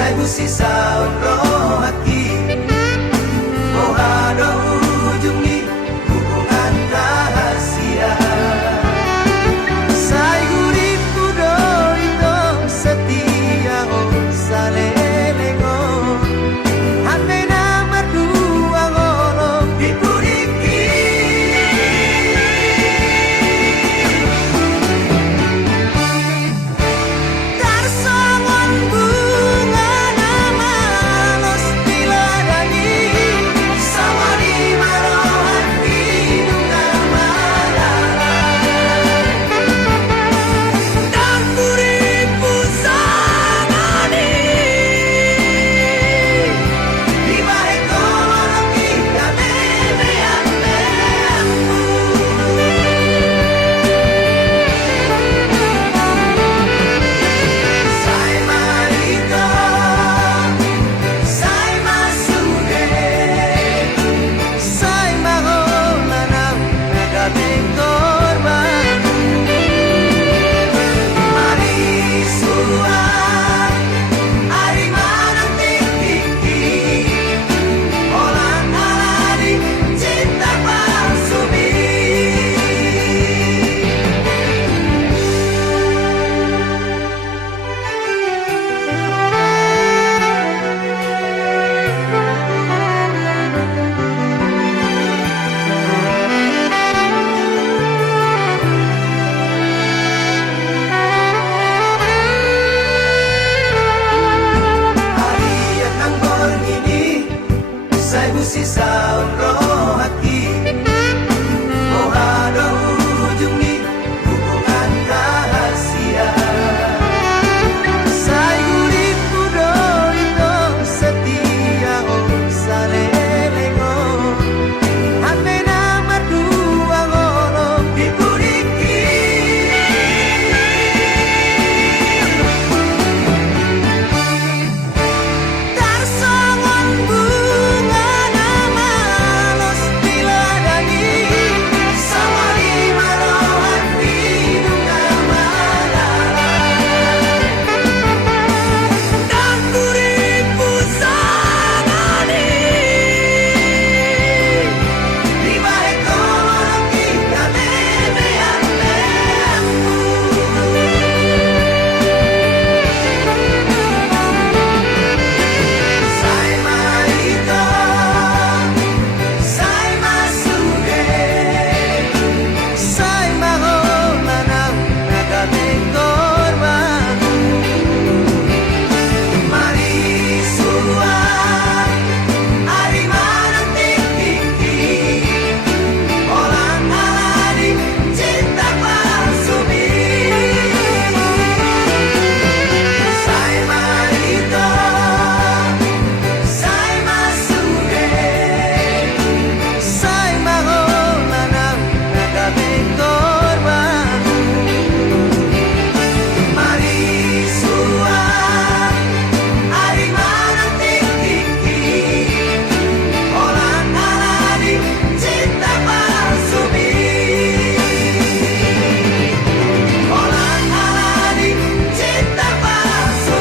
Saya busisa rohaki Mohado ujungi hubungan rahasia Saya gurip kudo itu setia salelengo Hamena merdua ngolong dipuriki Tarsongon bunga nama los diladani Sama di marohan hidung malam Dan kuripu sangani Di balik kolong kita memeang-meangmu Saya marito, saya masude Saya maholanang nagabing korban Mari suat, ari manang tiki Orang aladi cinta palsu Harian nang borngini Saya busisa rohaki Mohado ujungi hubungan rahasia Saya gurip kudo itu setia salelengo Hamena merdua ngolong dipuriki Tarsongon bunga nama los diladani Sama di marohan hidung malam Dan kuripu sangani Di balik kolong kita memeang-meangmu Saya marito, saya masude Saya maholanang nagabing korban Mari suat, ari manang tiki Orang aladi cinta palsu Saya marito, saya masude Saya maholanang nagabing korban Mari suat, ari manang tiki Orang aladi cinta palsu Orang aladi cinta palsu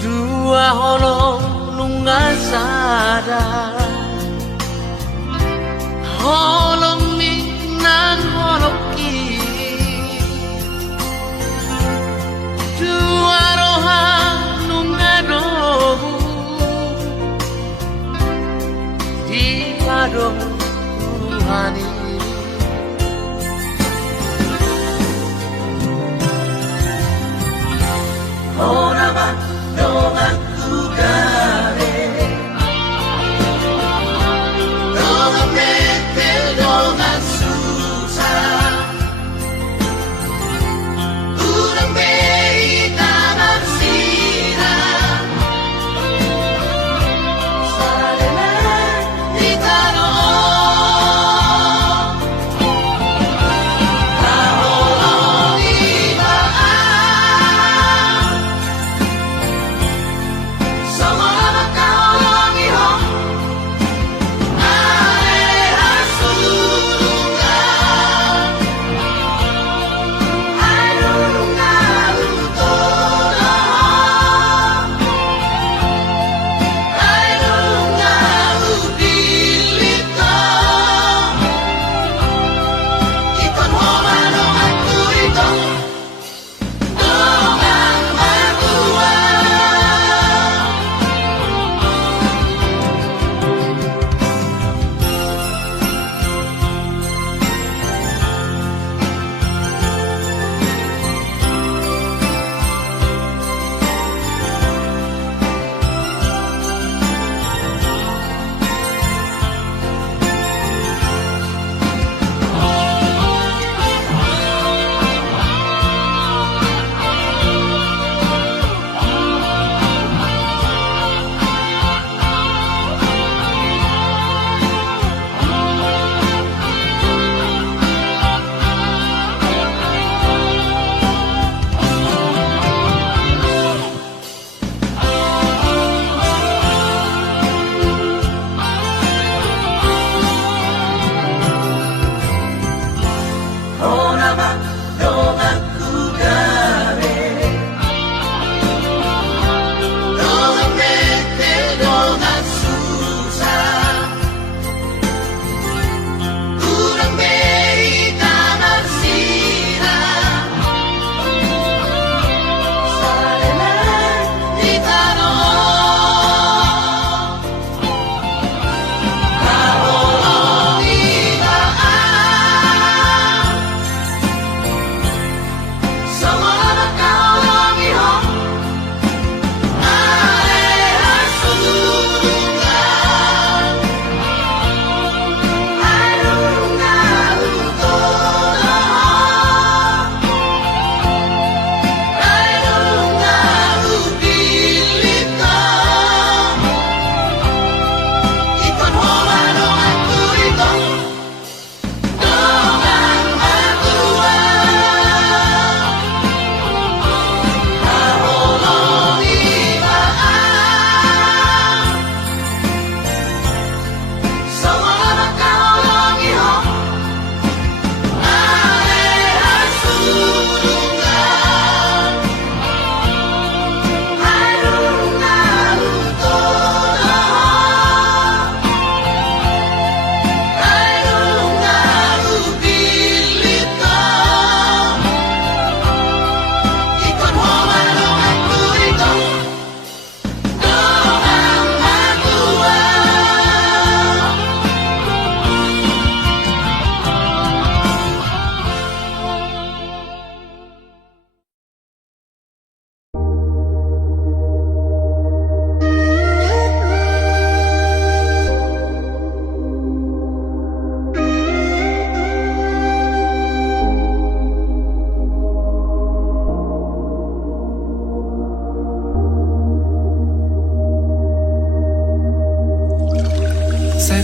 Dua holong nunggah sadar Holong minan holoki Dua roha nunggah dohu Di padong Tuhani Oraban dongan kugare Dongan metel dongan susah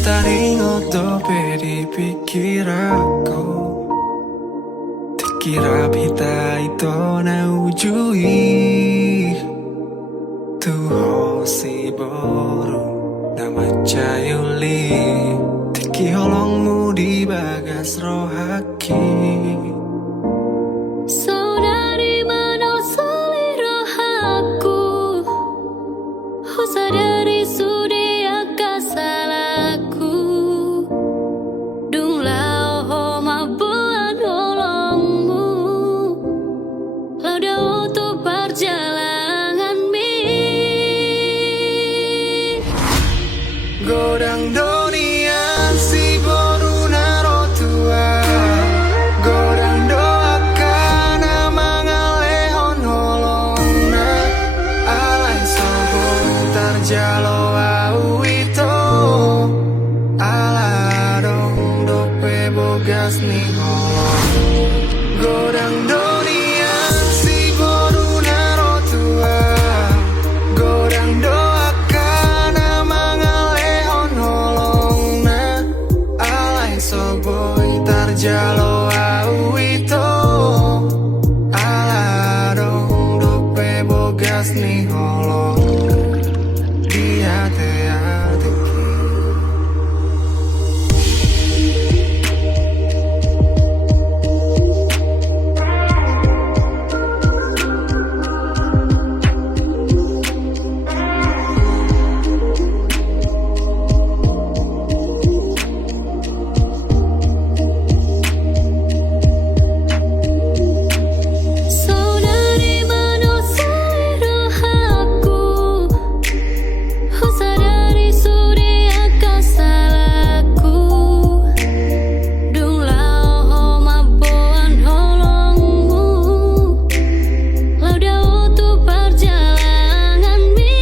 taringot dope di pikir aku. Dikira pita itu na ujui. Tuho si boru nama cayuli. Tiki holongmu di bagas rohaki. Saudari mana selera aku. Sadari sudah salahku. Dung lao ho mabuan holongmu. Lauda untuk perjalanan mi. Godang dunia si boru naro tua. Godang doakan mangalehon holongna. Alai sobo tarjalo au itu. Alarong dope bogas ni holong. Godang dunia si boru naro tua. Godang doakan mangalehon holongna. Alai soboy tarjalo au itu. Alarong dope bogas ni holong. Dia te Saudari mana selera aku. Sadari sudah salahku. Dung lao ho mabuan holongmu. Lauda untuk perjalanan mi.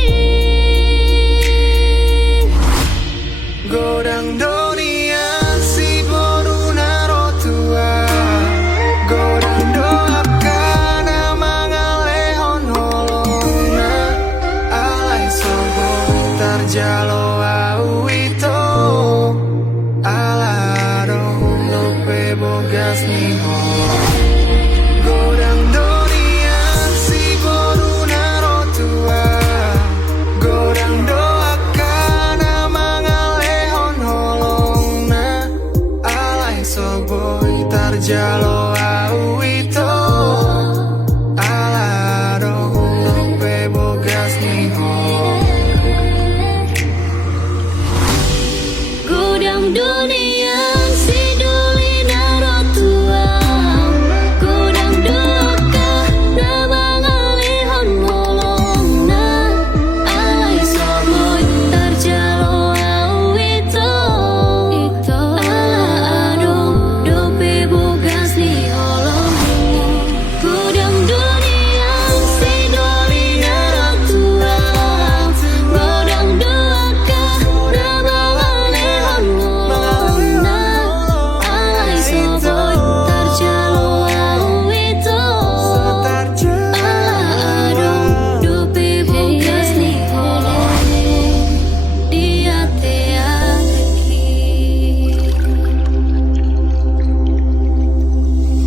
Godang dunia si boru naro tua. Godang doakan mangalehon holongna. Alai soboy tarjalo au itu. Alarong dope bogas ni holong. Godang dunia si boru naro tua. Godang doakan mangalehon holongna. Alai soboy tarjalo au itu. Alarong dope bogas ni holong. Godang dunia si duli naro tua. Godang doaka nama ngalihon holongna. Alai soboy tarjalo au itu. Ala adong dope bogas ni holongmu. Godang dunia si duli naro tua. Godang doaka nama ngalihon holongna. Alai soboy tarjalo au itu. Aladong dope bogas ni holongmu. Dia te adeki.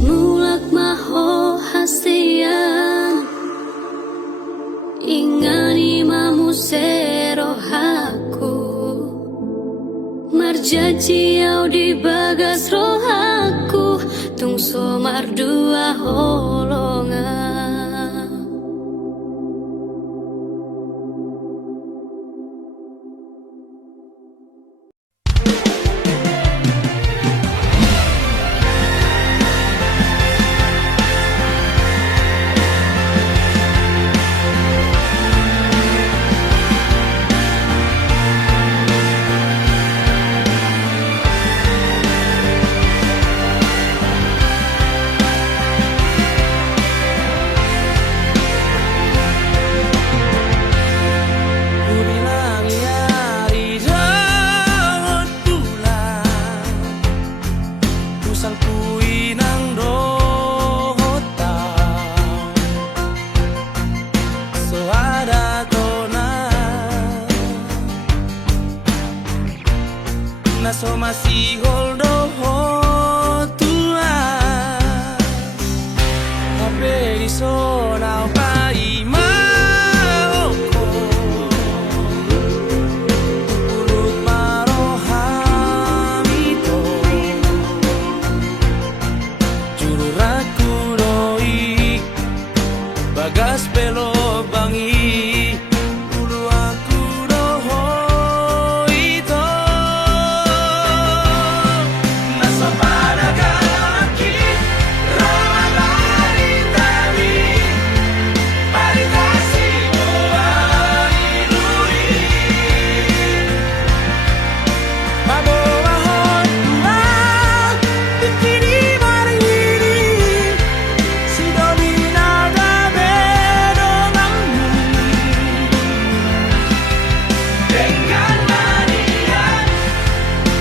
Mulak maho hasian. Ingani mamu serohaku. Marjaji au di bagas rohaku. Tung somar dua holongan. sonau pai maoko Ulut marohamito Juru rakunoi Bagas pelo bangi Ulu aku doho ito Nasa panagaki Ramabari tami Paritasi buhay ilui Pabawahon tuang Bikini maringini Sidoni nagabe donganmu Dengan manian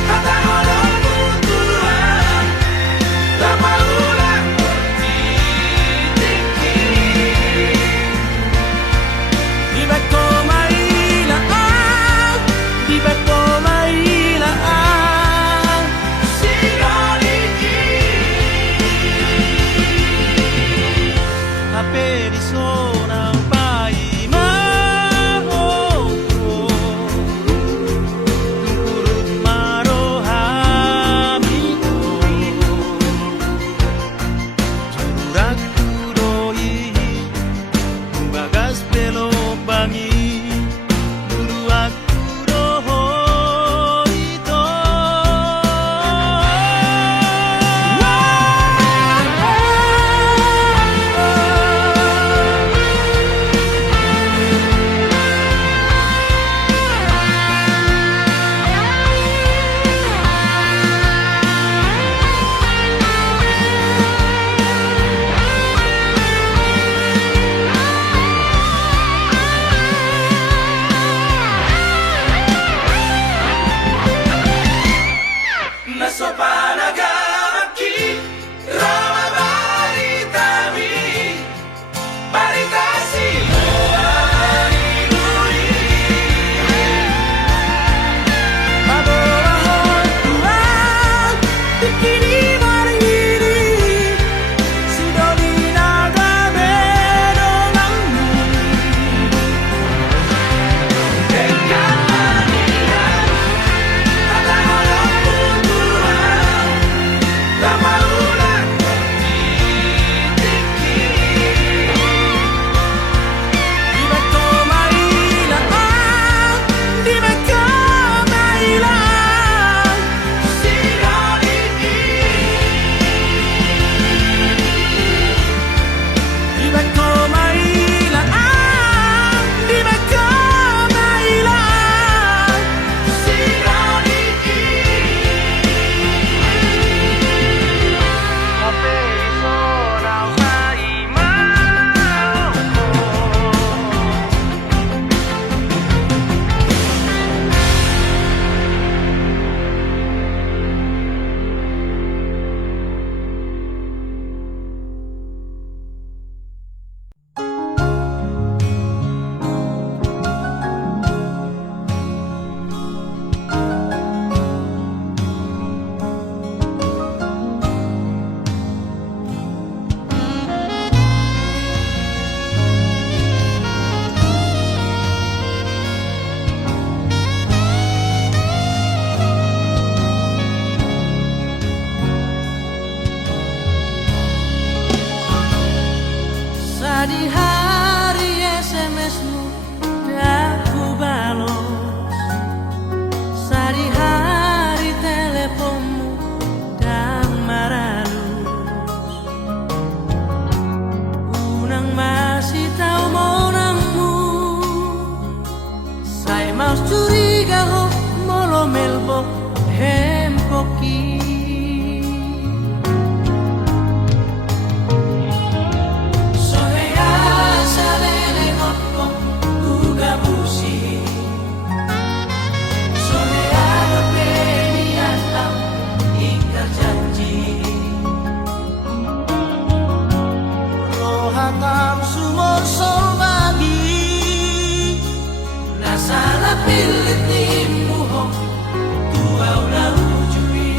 Kata olongmu Tuhan Lama ulang bertitik Di beko mailaan Di beko mailaan Sinoliki Hape di sonau pai mahoko Tungkurut marohamito Jurak kuroi Bagas pelo bangi Guru aku doho ito Naso panagaki Ramabari tami Paritasi buhay ilui Pabawahon tuang Bikini maringini Sidoni nagabe donganmu Dengan manian Kata olongmu Tuhan Lama ulang bertitik Di beko mailaan Di beko mailaan Sinoliki Di beko mailaan Di beko mailaan Sinoliki Hape sonau pai maoko Di hari SMS-mu dah ku balos Di hari teleponmu dan maralus Unang masih tahu monangmu Saya mau curiga ho molo melbok hempoki Rohatang sumor solbagi Nasala pilit nimu ho Tua udah ujui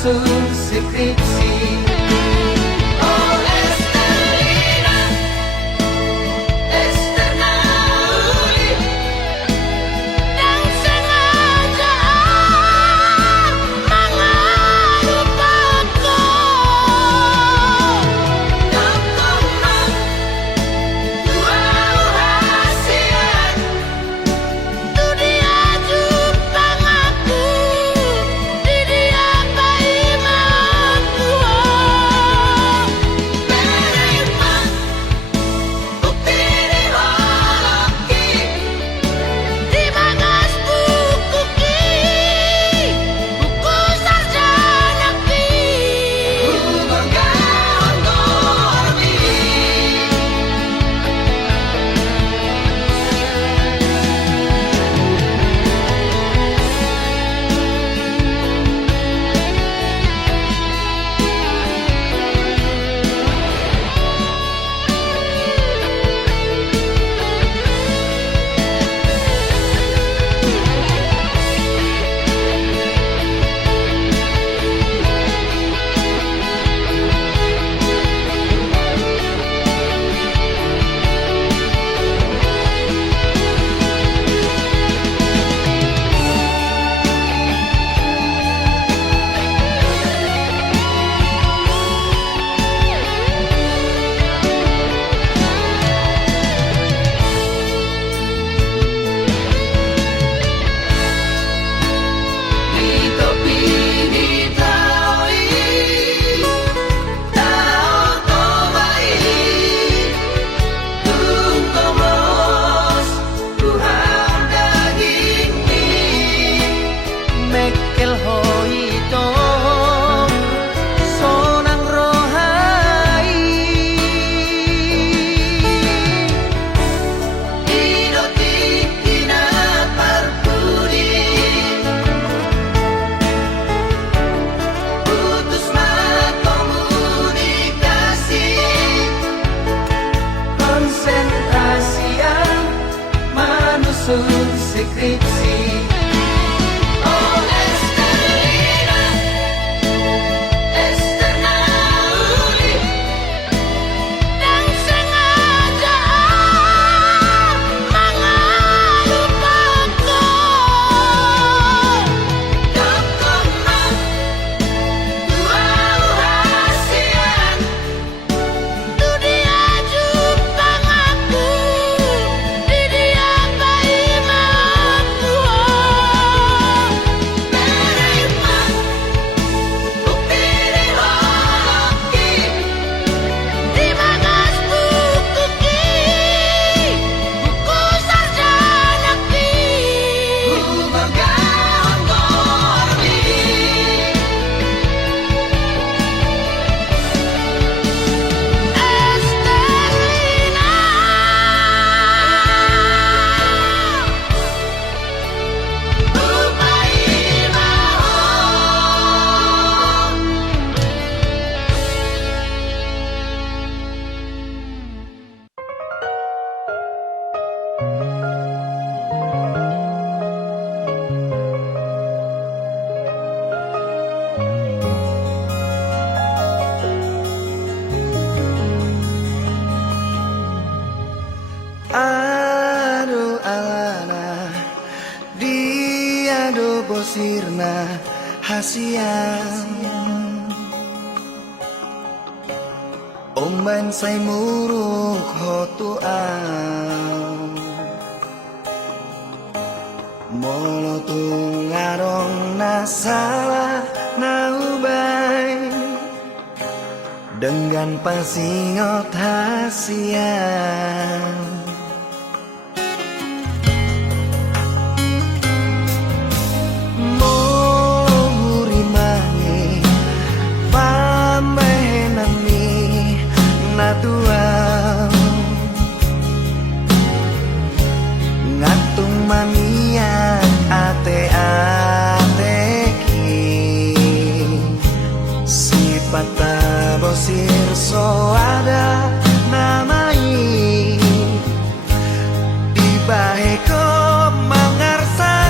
manusun skripsi. Oh Estelina, Estenauli, yang sengaja mengelupaku. Dokumen dua hasian, tu dia jumpa aku, di dia bayi mampu. Menerima bukti di holoki, di bagas buku ki, buku sarjana ki. Bergaun gormi. Di topi ditaui, tao tobai, tungkomos Tuhan daging mi, mekel hoito, sonang rohai, idoti tina parpudi. Putus komunikasi, konsentrasi yang manusun skripsi. Oh Estelina, Estenauli, yang sengaja mengelupaku. Dokumen dua hasian, tu dia jumpa aku, di dia bayi mampu. Menerima bukti di holoki, di bagas buku ki, buku sarjana ki. Bergaun gormi. Estelina, bayi mahon. Aduh alana, dia do bosirna hasian. Omban say muruk hotuan, molo tungarong nasalah naubay, dengan pasingot hasian. Murimani pamenami natuang ngatung mamian ate-ateki sipata bosir so ada namai di baheko mangarsakan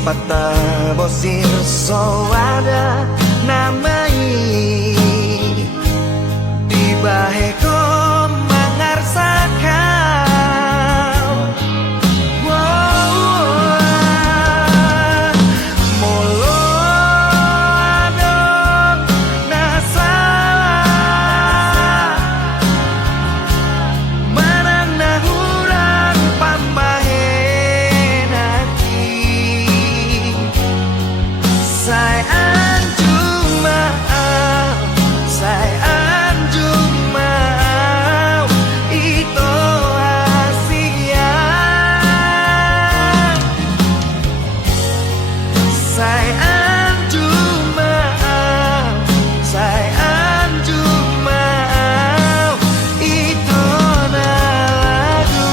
Pata bosir soada namai di baheko mangarsakau molo adong nasalah manang nahurang pambahenaki sayang cuma sayang cuma itu Asia sayang cuma itu na lagu.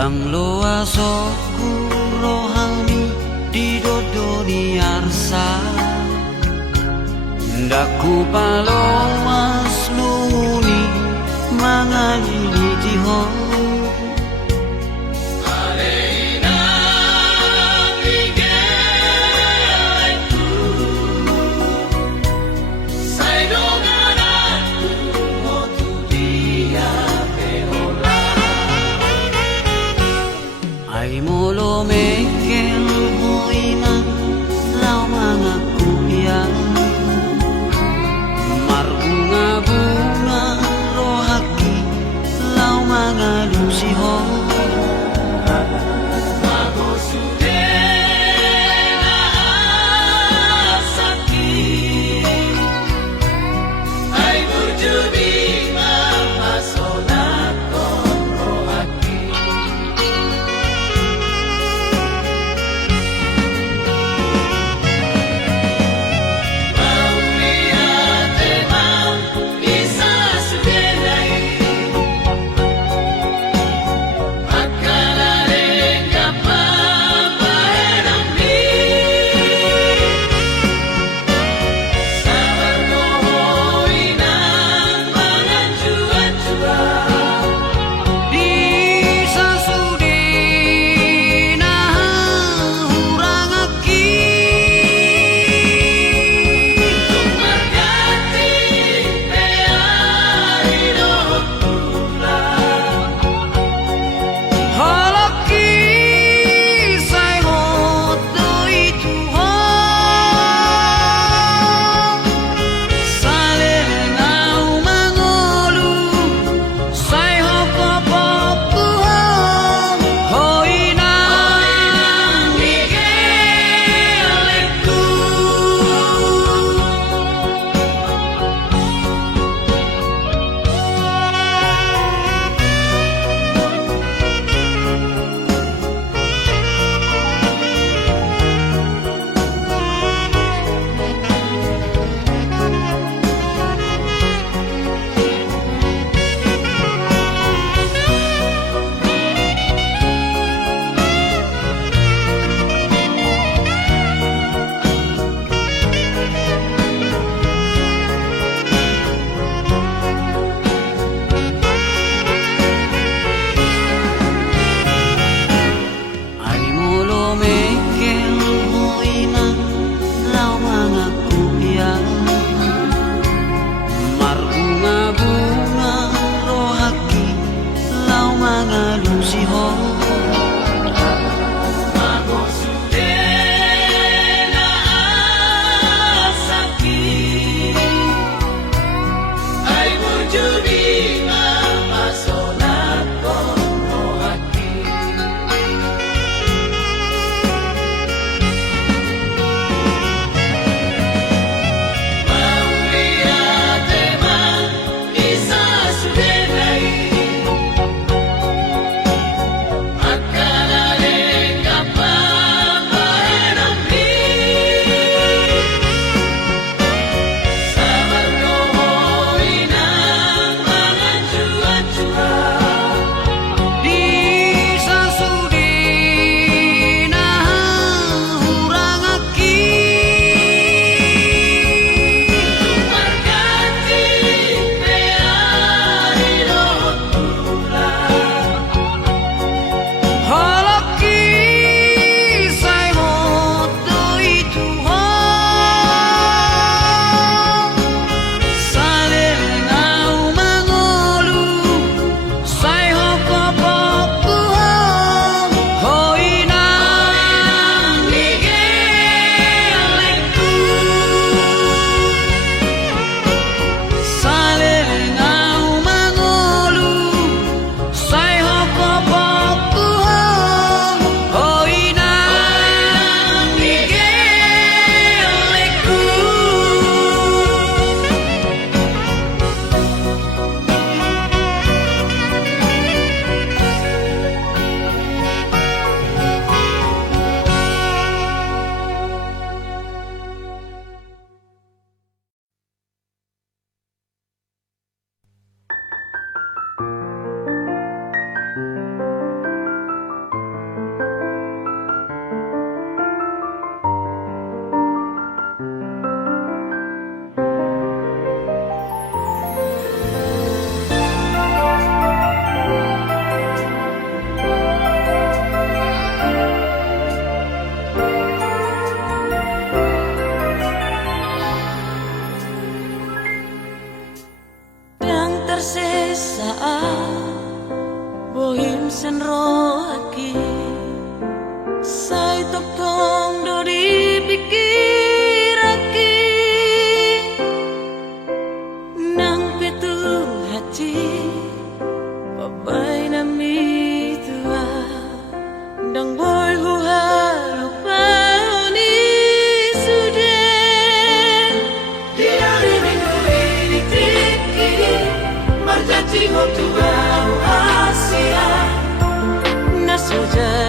Dang loa soku rohani di dodoni arsa Ndaku palomas nuni mangani tiho Ai molo mekel hoina lau mangaku piang Marbunga-bunga rohaki lau mangalusi ho san rohaki sai tok tong do dipikiraki nang petu hati babai nami tua dang boy hu harupani sudah Dia minggu ini tiki Marjati ho tu Asia na sudah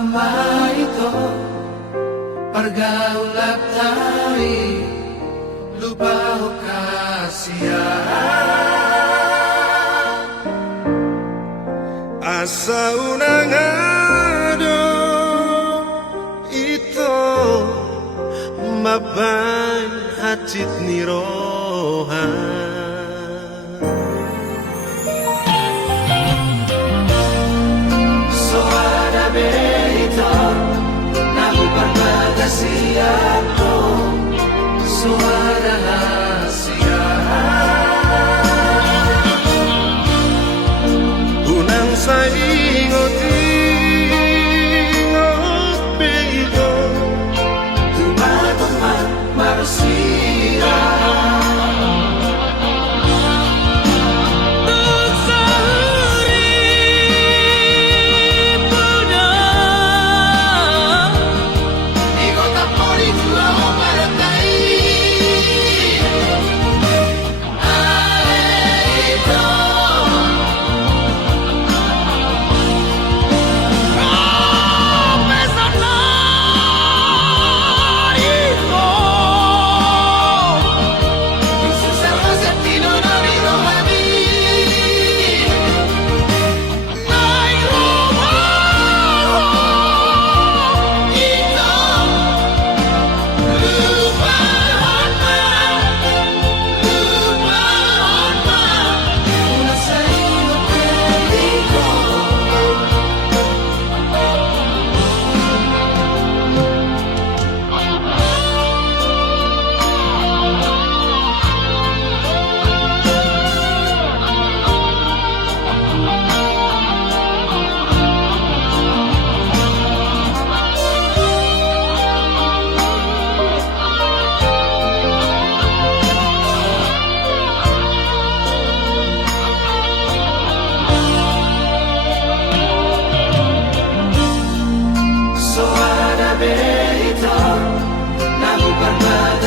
pamaito pergaulan tari lupa kasihan asa unangado ito maban hacit nirohan Soada berito Namu pagkagasiato Soada hasia unang sa ingot beito Tumatama marusira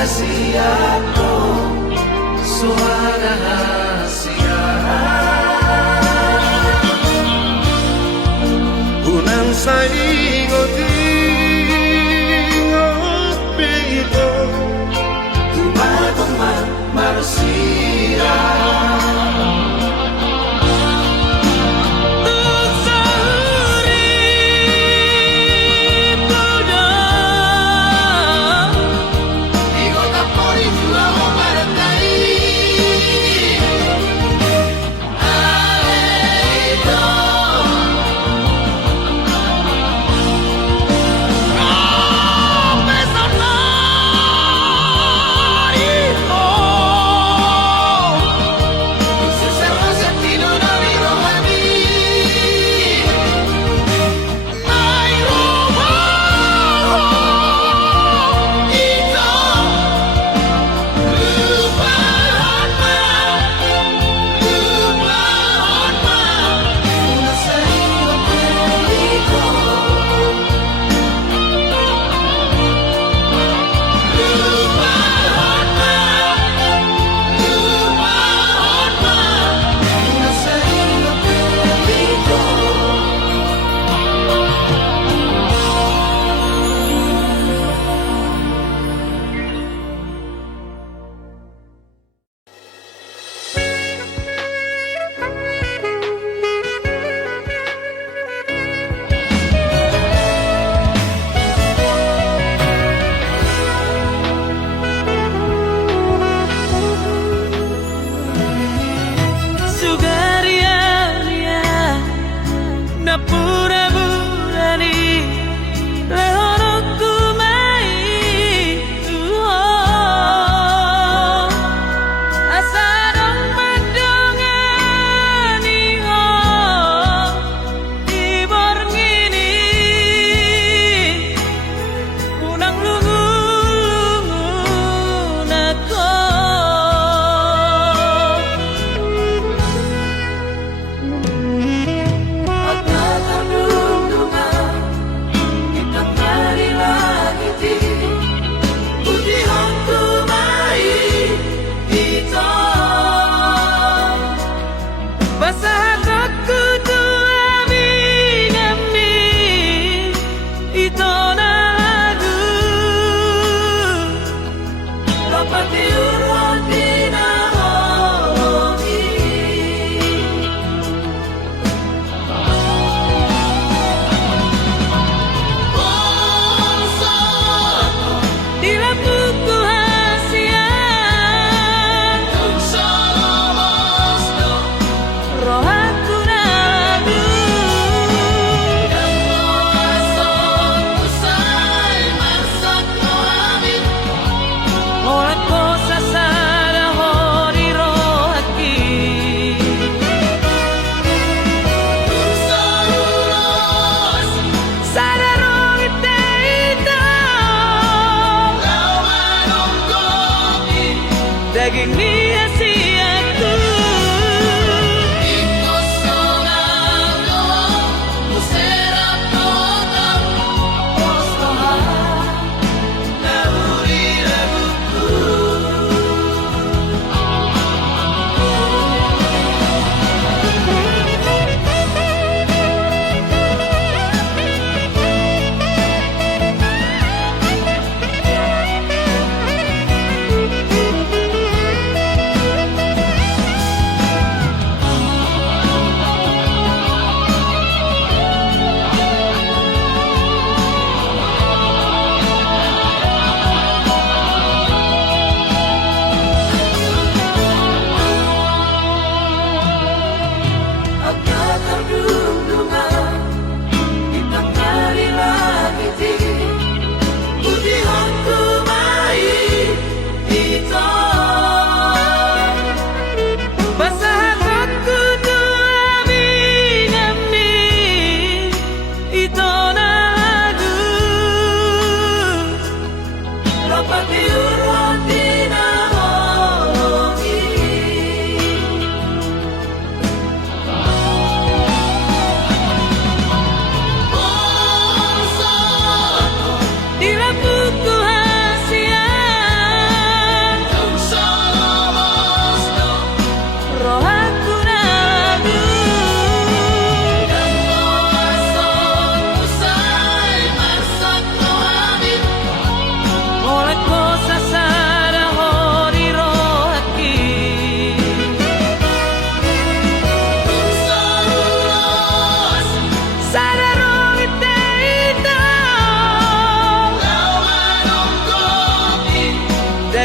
Siato suara hasia unang sa ingot beito tumatama marusira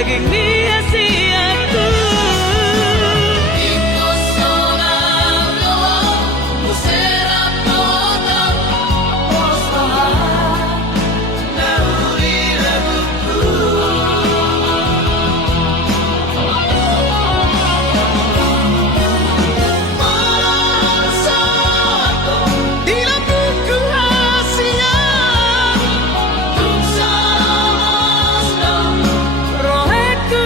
naging niya-siya-tu. Ito sonando, musera todo, postahan na uli laguku. Malasato, Di la buku hasia, tung sa masdo, rohetku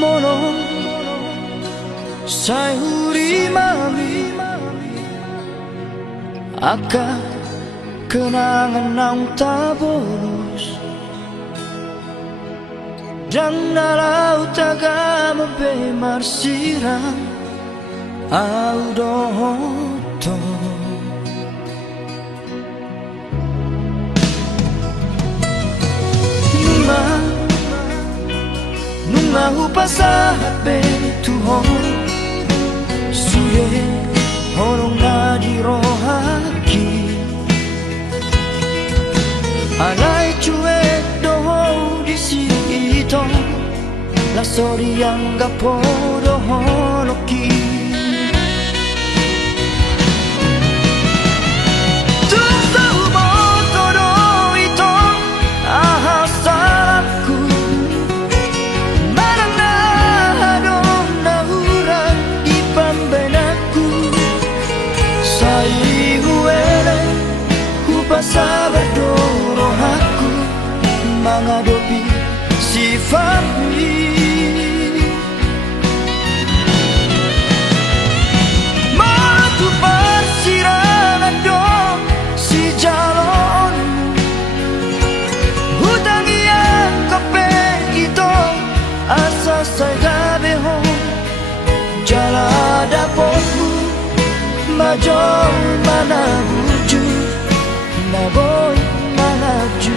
mono sayuri mami aka kenangan nang tabolos dan nalau taga mabemar sirang au dohoto nunga hupasahat betuhon suye horong na dirohaki alay cuek doho di sini ito la sori yang gapo doho loki sabar dorong aku menghadapi sifatmu matu persirangan dong si jalon hutang yang kepe itu asa saya beho jalan dapatmu major mana wujud na boy manaju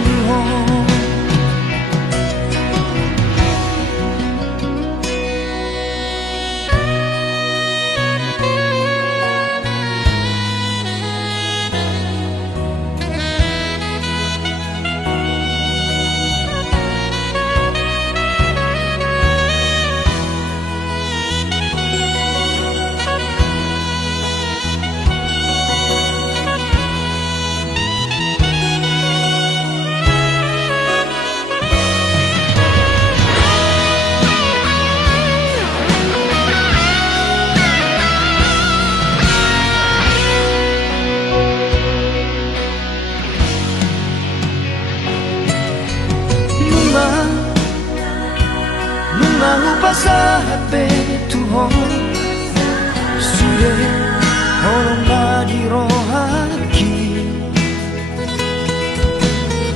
pasahat betuhon suye horong na dirohaki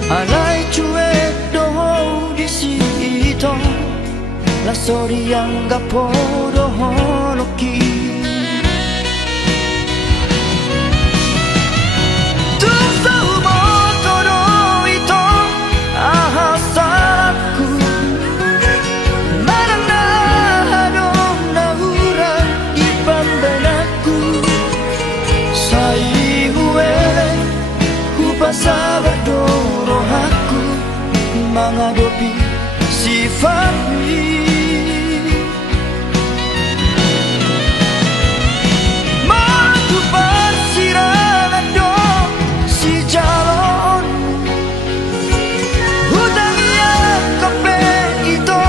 alay cuek doho di sini ito la sori yang gapo doho loki sabar dorong aku menghadapi sifatmu matu persirangan dong si jalon hutang yang kepe itu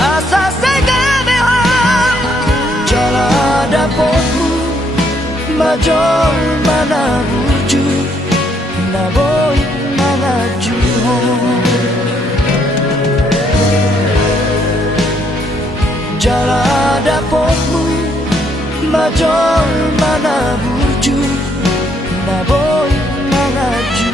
asa saya behang jalan dapatmu major mana wujud na boy manaju jalan dapatmu major mana wujud na boy manaju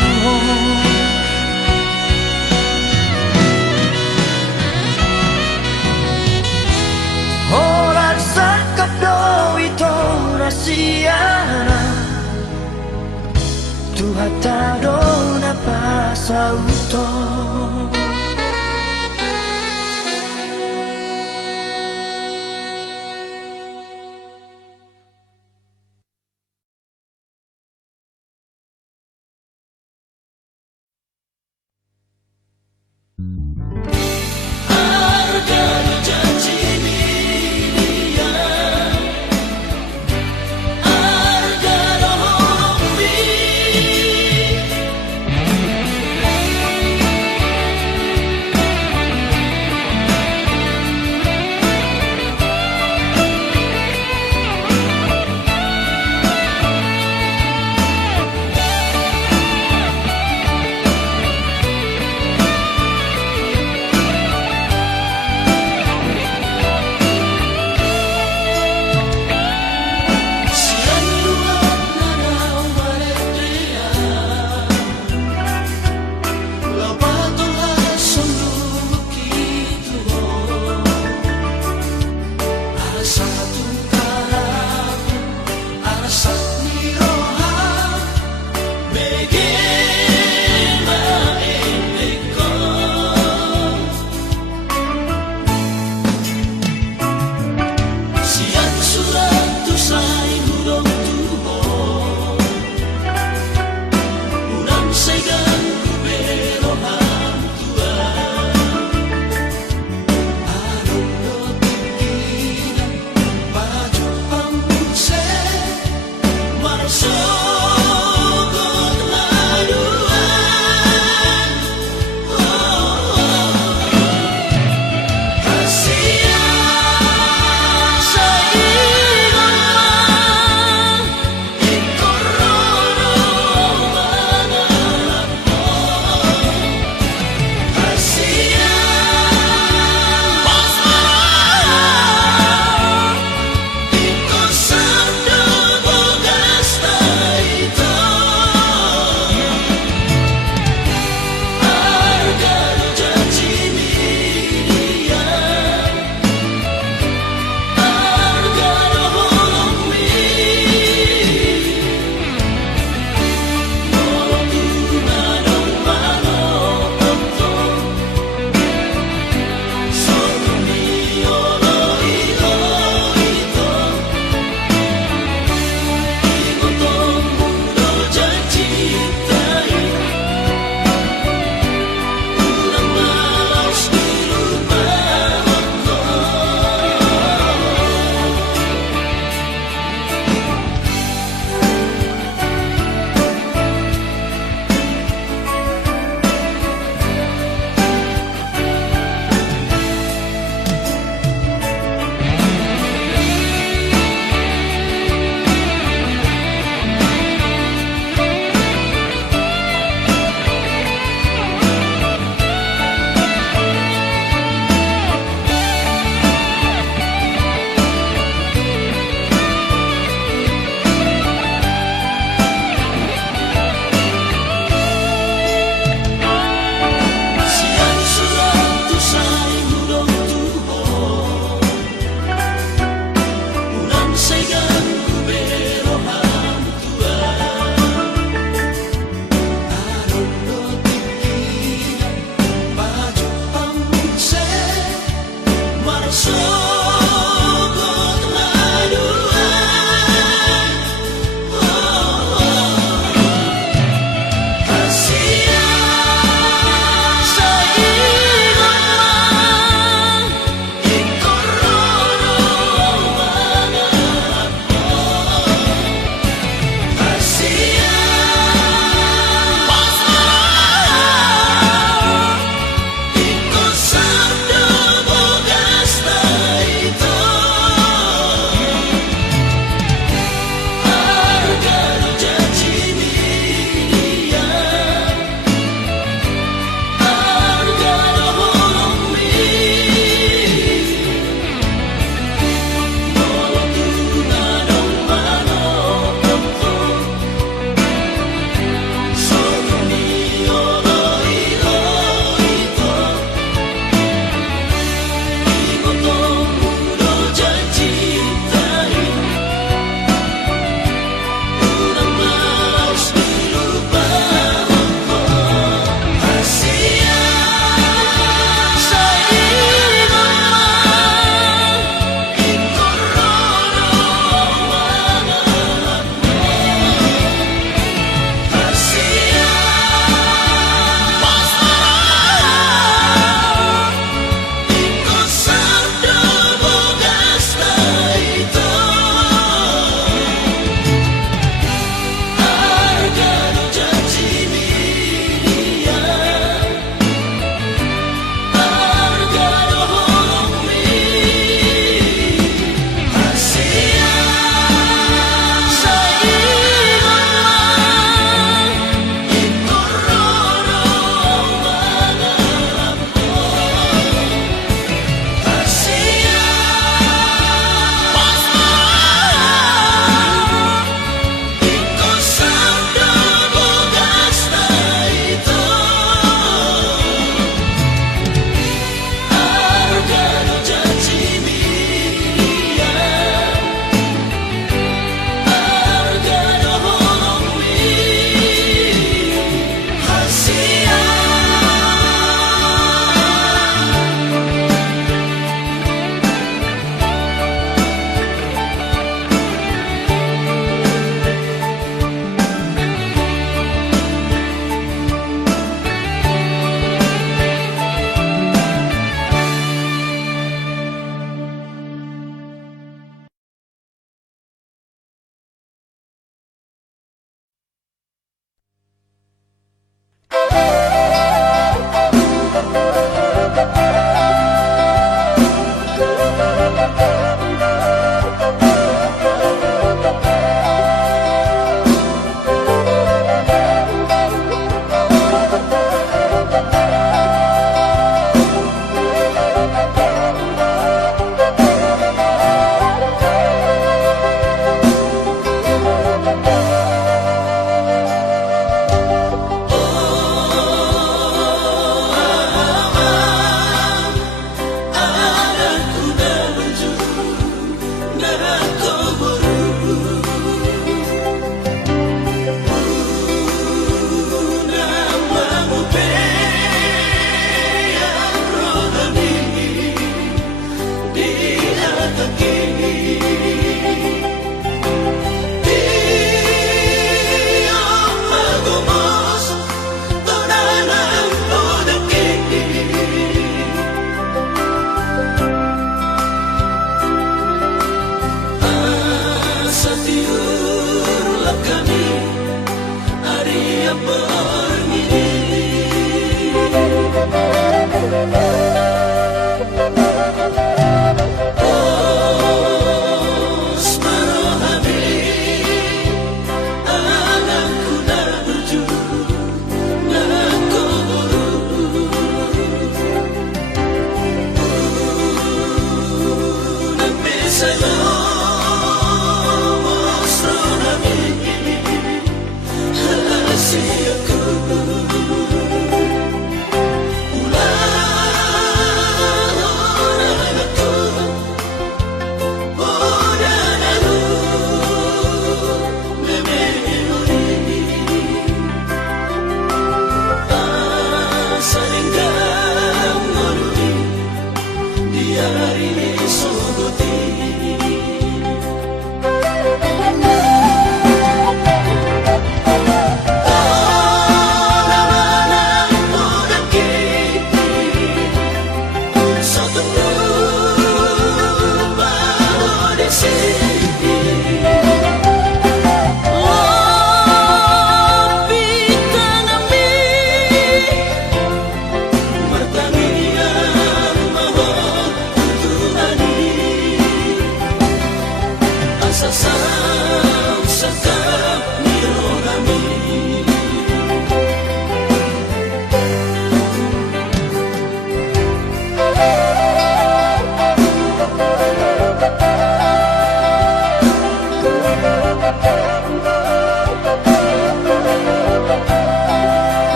orang sakap do itu rasiana Tuhan tak dona pasauto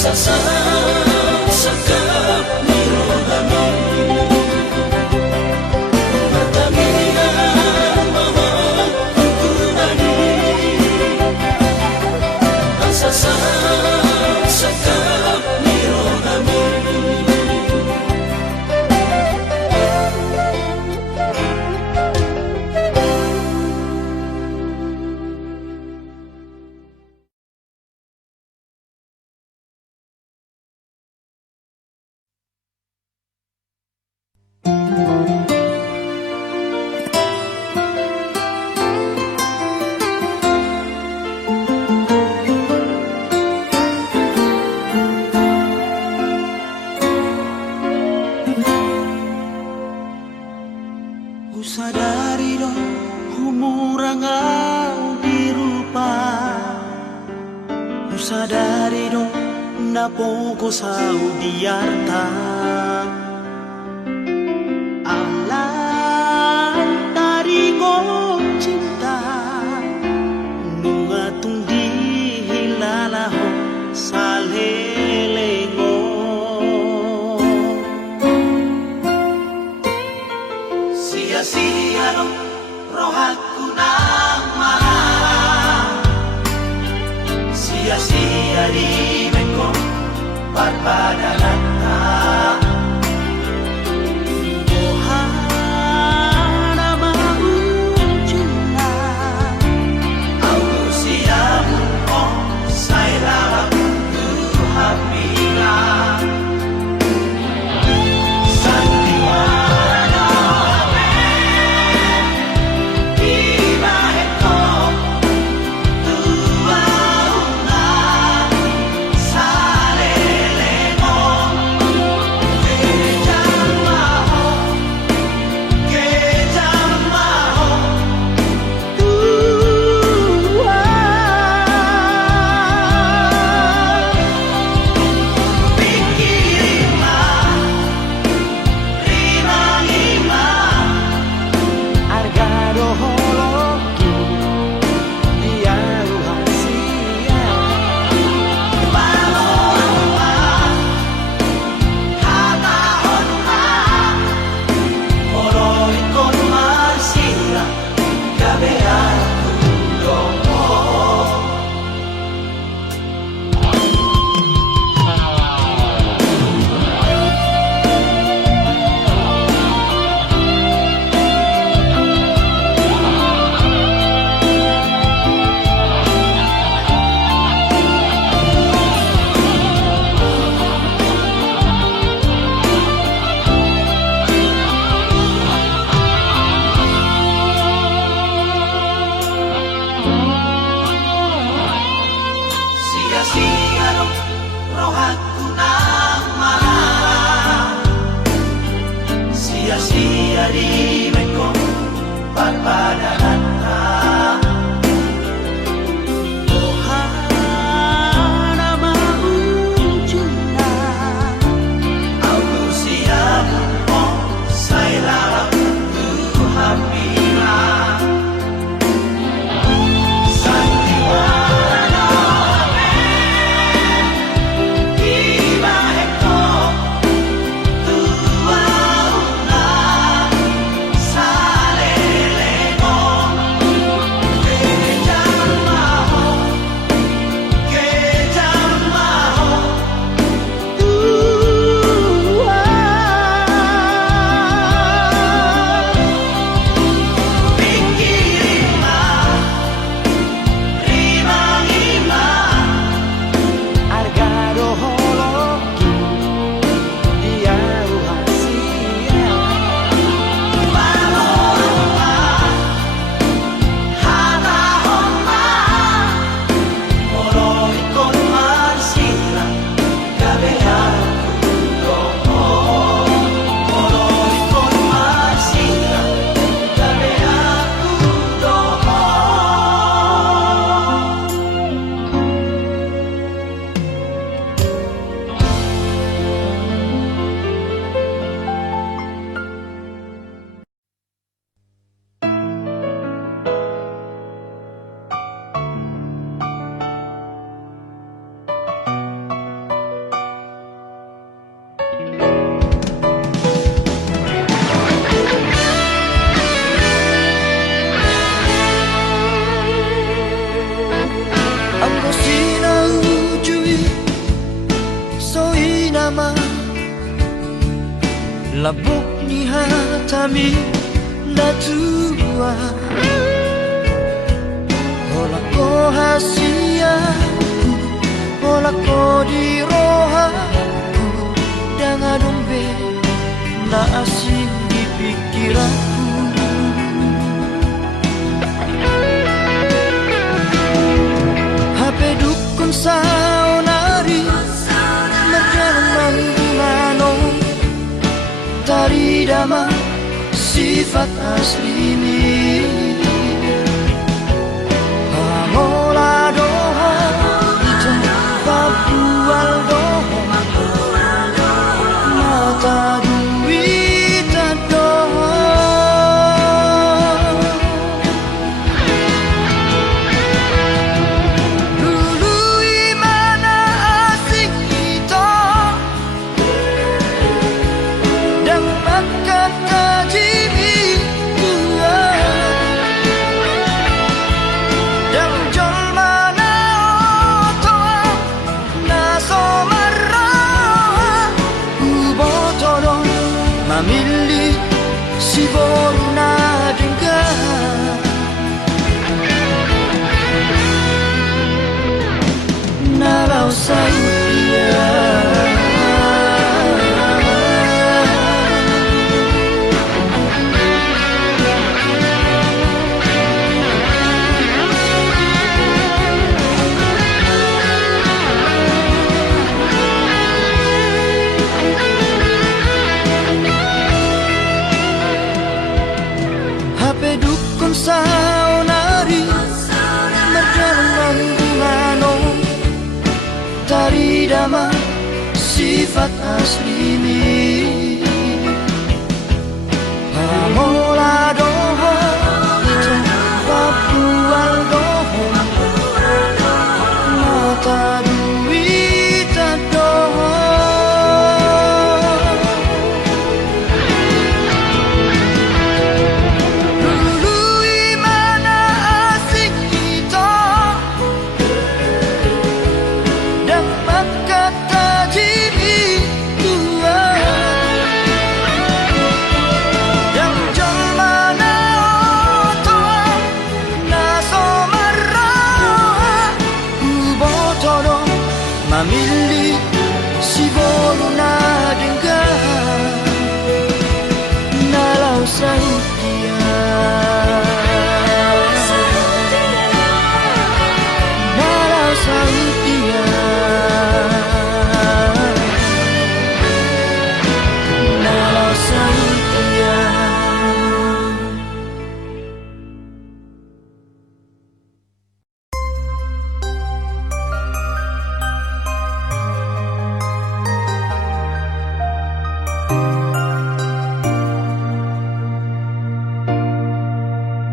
Sakap nirogami Matangina mahal tunani Sakap nirogami Kusadari do humurang au dirupa Kusadari do napogo sau diarta Alan tari ko cinta Nunga tung dihilalaho salelengo Sia-sia dong rohaku nang marah Sia-sia di meko barbadanata Ohana maujuna Au siamu oh sailala ku hapila Sandiwara Salele labuk ni hatami datua Ola ko hasiaku Ola ko di rohaku Danga dombe na asing di pikiranku HP dukun saunari Merjalan manong Tari dama sifat asli ini Pangola doha Itu papual doha Mata duit doha Dulu imana asing kita Dan makan tajimi tua Dan jol mana otoa Naso marah Ubotodon Mamili si boruna dengar Nalau saya HP dukun saunari Merjalan manong Tari dama sifat asli ini Pamola doho Itu papual doho Mata duit doho Dulu imana asing kita Dan makan tajimi tua Dan jol mana otoa Naso marah Ubotodo Mamili si boruna dengar Nalau sautia Nalau sautia Nalau sautia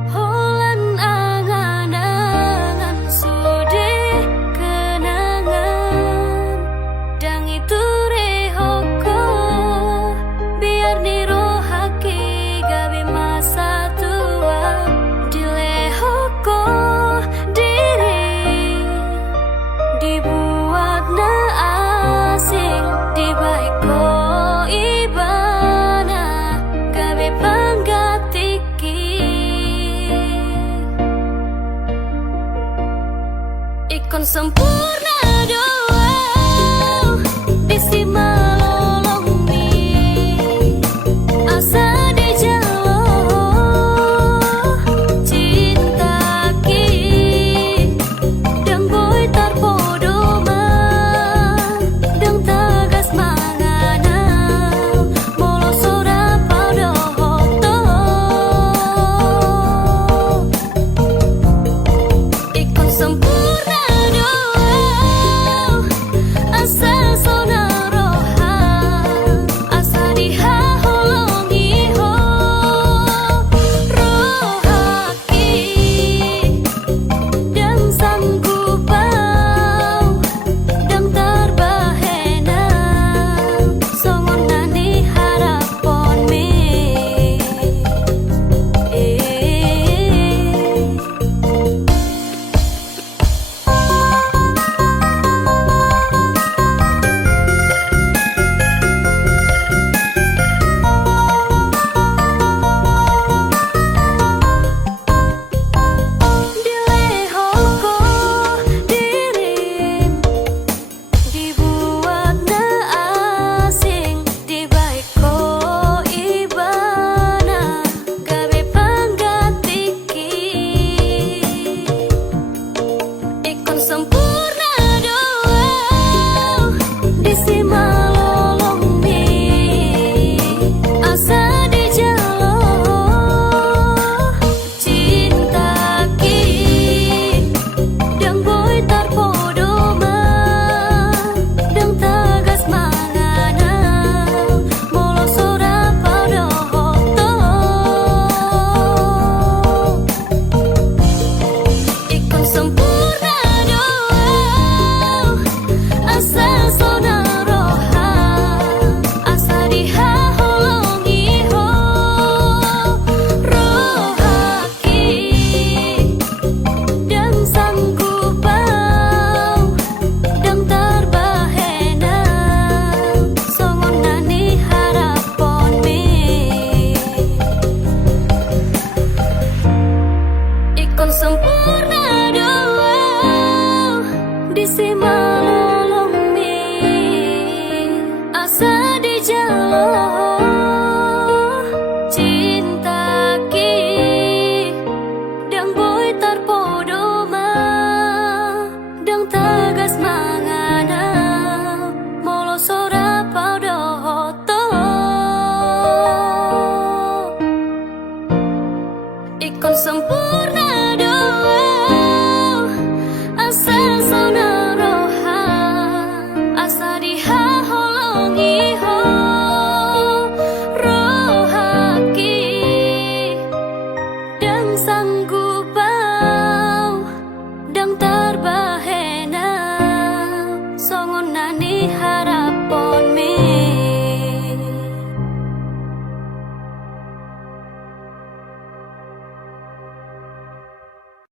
Holan angan-angan sude kenangan Dang itu rehoko biar nirohake gawe masa tua Dilehoko diri dibuat na asing dibaiko ibana gawe panggatiki Ikon sempurna